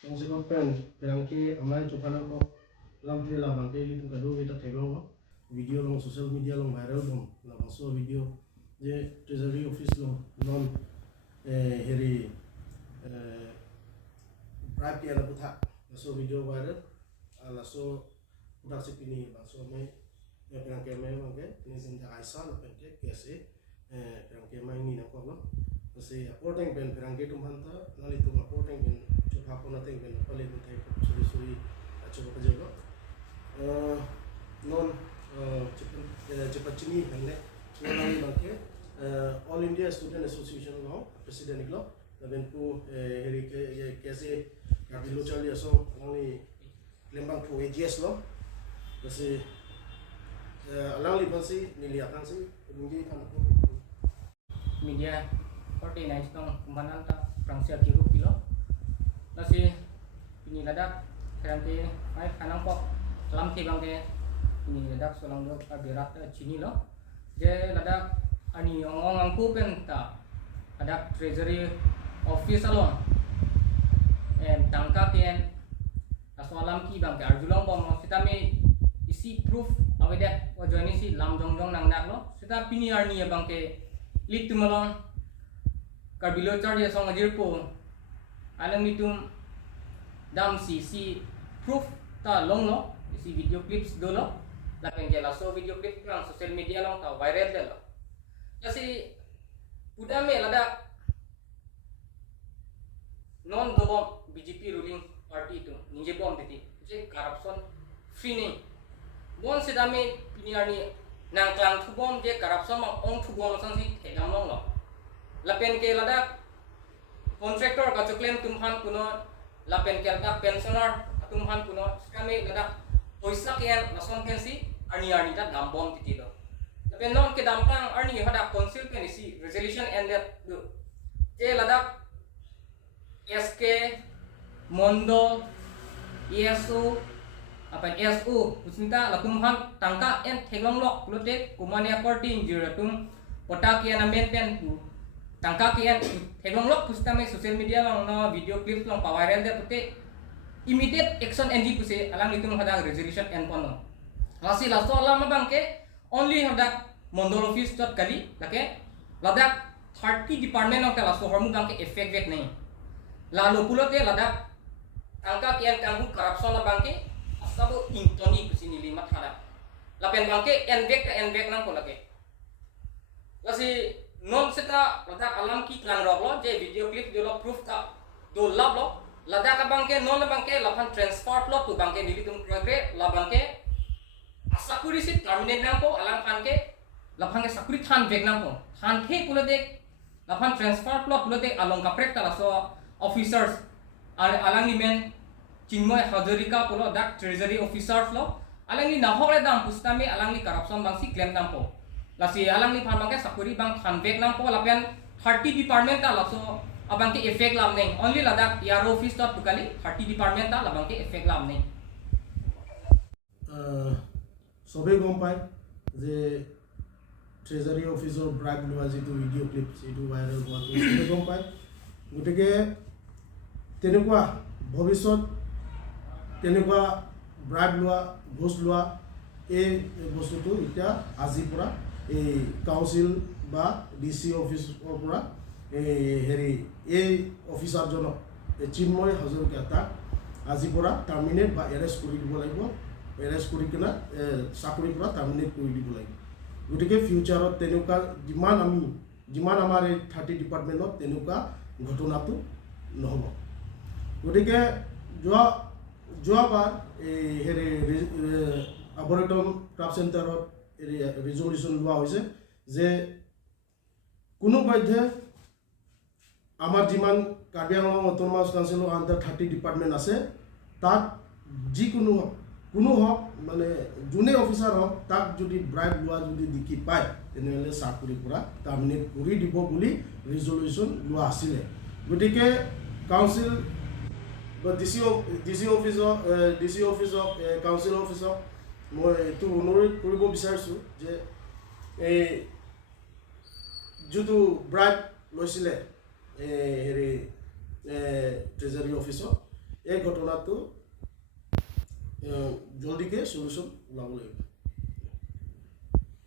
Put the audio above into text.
Kung pen, perangke amai copalan ko lam tre la bangke itu kado kita tegong lo video long social media long viral dong la bangso video je treasury office lo non heri bribe ke ala putha so video viral ala so udah sepini bangso mai perangke mai bangke ini sinta aisa la penke kese perangke mai ni na ko lo se apporting pen perangke tumhanta nali tum apporting pen apa nating ben pale ko tay suri acho ko jago non cepat chini hangne nani bangke all india student association lo president lo ben ko heri ke kese kabilo chali aso nani lembang ko AGS lo kasi alang libansi nili akan si ngi kan media 49 tong kumananta prangsia kiru kilo nasi ini ladak kerante ai kanang pok lam ti bangke ini ladak solang do abirat chini lo je ladak ani ongong angku penta ladak treasury office alon tangka kien asolam ki bangke arjulong bom kita me isi proof awede wajani si lam jongjong nang nak lo kita pini arni bangke lit tumalon kabilo charge song ajir po alam itum dam si proof ta long lo si video clips do lo la pengela so video clip lang social media long ta viral de lo kasi puda me lada non do bom BJP ruling party tu ninje bom diti je corruption free ni bon se dame piniarni nang klang thu bom je corruption ma ong thu bom sang si thegam long lo lapen ke lada contractor ka claim tumhan kuno lapen ke lada pensioner tumhan kuno kami lada poisa kian nason ken si ani ta dambom titi do lapen non ke dampang arni hada council pen si resolution ended do je lada SK Mondo ESU apa SU usnita latumhan tangka en thelong lok kulote kumania korting jiratum potakian amen pen tu tangka kian thelong lok pustame social media long no video clips long pa viral de pute immediate action NG puse alang itum hada resolution en pono lasi laso alam bangke only hada mondol office tot kali lake ladak 30 department of kala so hormu bangke effect vet nahi lalu pulote ladak angka kian kanghu corruption bangke asabu intoni kusini lima thara lapen bangke envek nang ko lake lasi non seta ladak alam ki klang rok lo je video clip jo lo proof ka do lab lo ladak bangke non bangke lapan transport lo tu bangke nili tum progre la bangke asakuri sit terminate nang ko alang bangke lapan ke sakuri than vek nang ko than the pulo de lapan transport lo pulo de along kaprek ta so officers alang ni men Chinmoy Hazarika pulo dak treasury officers lo alang ni nahore dam pustame alang ni corruption bang si claim dam po lasi alang ni phamang ke sakuri bang thanbek nang po lapian 30 department ta laso abang ke effect lam nei only ladak yar office tot tukali 30 department ta labang ke effect lam nei sobe gom pai je treasury officer bribe lua jitu video clip jitu viral hua to sobe gom pai gotike tenekwa ভবিষ্যত তেনেকুৱা ব্ৰাইব লোৱা ঘোষ লোৱা এই বস্তুটো এতিয়া আজিৰ পৰা এই কাউন্সিল বা ডিসি অফিচৰ পৰা হেৰি এই অফিচাৰজনক চিন্ময় হাজৰিকা তাক আজিৰ পৰা টাৰ্মিনেট বা এৰেষ্ট কৰি দিব লাগিব এৰেষ্ট কৰি কিনে চাকৰিৰ পৰা টাৰ্মিনেট কৰি দিব লাগিব গতিকে ফিউচাৰত তেনেকুৱা যিমান আমাৰ এই 30 ডিপাৰ্টমেণ্টত তেনেকুৱা ঘটনাটো নহ'ব গতিকে যোৱাবাৰ এই হেৰি আবৰেটম ক্ৰাফ চেণ্টাৰত ৰিজলিউশ্যন লোৱা হৈছে যে কোনোবাধ্যে আমাৰ যিমান কাৰ্বি আংলং অট'নমাছ কাউন্সিলৰ আণ্ডাৰ 30 ডিপাৰ্টমেণ্ট আছে তাত যিকোনো কোনো হওক মানে যোনে অফিচাৰ হওক তাক যদি ব্ৰাইব লোৱা যদি দেখি পায় তেনেহ'লে চাকৰিৰ পৰা টাৰ্মিনেট কৰি দিব বুলি ৰিজলিউশ্যন লোৱা আছিলে গতিকে কাউন্সিল বা ডিসি অফিসক কাউন্সিল অফিসক মই এইটো অনুৰোধ কৰিব বিচাৰিছোঁ যে এই যিটো ব্ৰাইব লৈছিলে হেৰি ট্ৰেজাৰী অফিসত এই ঘটনাটো জলদিকে সলিউশ্যন ওলাব লাগিব